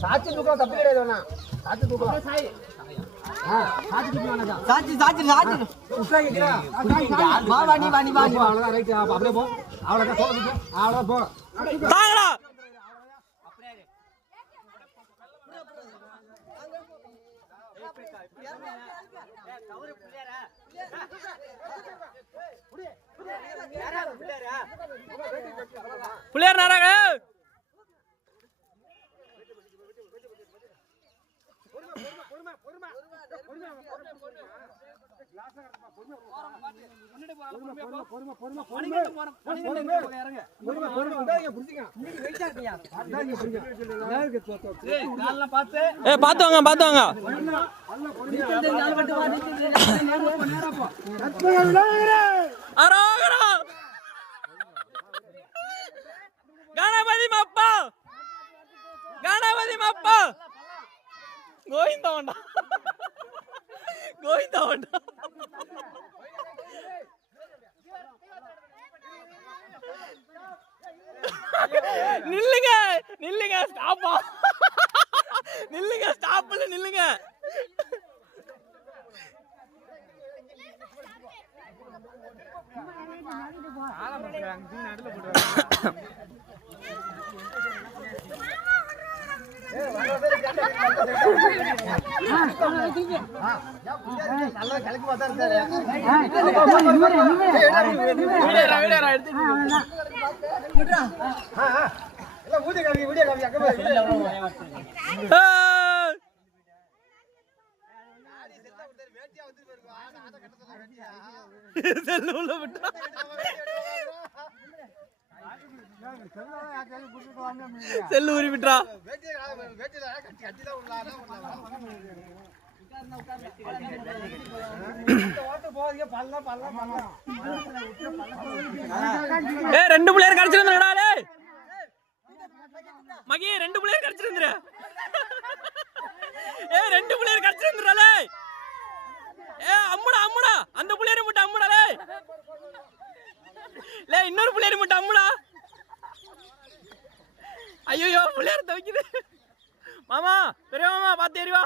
சாட்சி தூக்கம் தப்பு கிடையாது. சாட்சி தூக்கம் சாட்சி சாட்சி சாட்சி வாணி வாணி வாணி அவ்வளோதான் ரைட். அப்படியே போ. அவ்வளோதான் அவ்வளோதான் போ. புள்ளியார் நாராக பாத்துவாங்க பாத்துவாங்க. ಗಣಪತಿ ಮಪ್ಪ ಗಣಪತಿ ಮಪ್ಪ ಗೋವಿಂದ ಹೊಂಡ ಗೋವಿಂದ ಹೊಂಡ நில்லுங்க நில்லுங்க ஸ்டாப்பா நில்லுங்க ஸ்டாப்ல நில்லுங்க. செல்லு ஊறி விட்டுறா. ரெண்டு பிள்ளையர் கிடைச்சிருந்தா மகி, ரெண்டு பிள்ளையர் கிடைச்சிருந்துரு. ரெண்டு பிள்ளையர் கிடைச்சிருந்துறாலே. அம்முடா அம்முடா அந்த பிள்ளையரை மட்டும் அம்முடாலே. இன்னொரு பிள்ளையரை மட்டும் அம்முடா. ஐயோ பிள்ளையார் தவிக்குது. மாமா பெரிய மாமா பார்த்து ஏறிவா.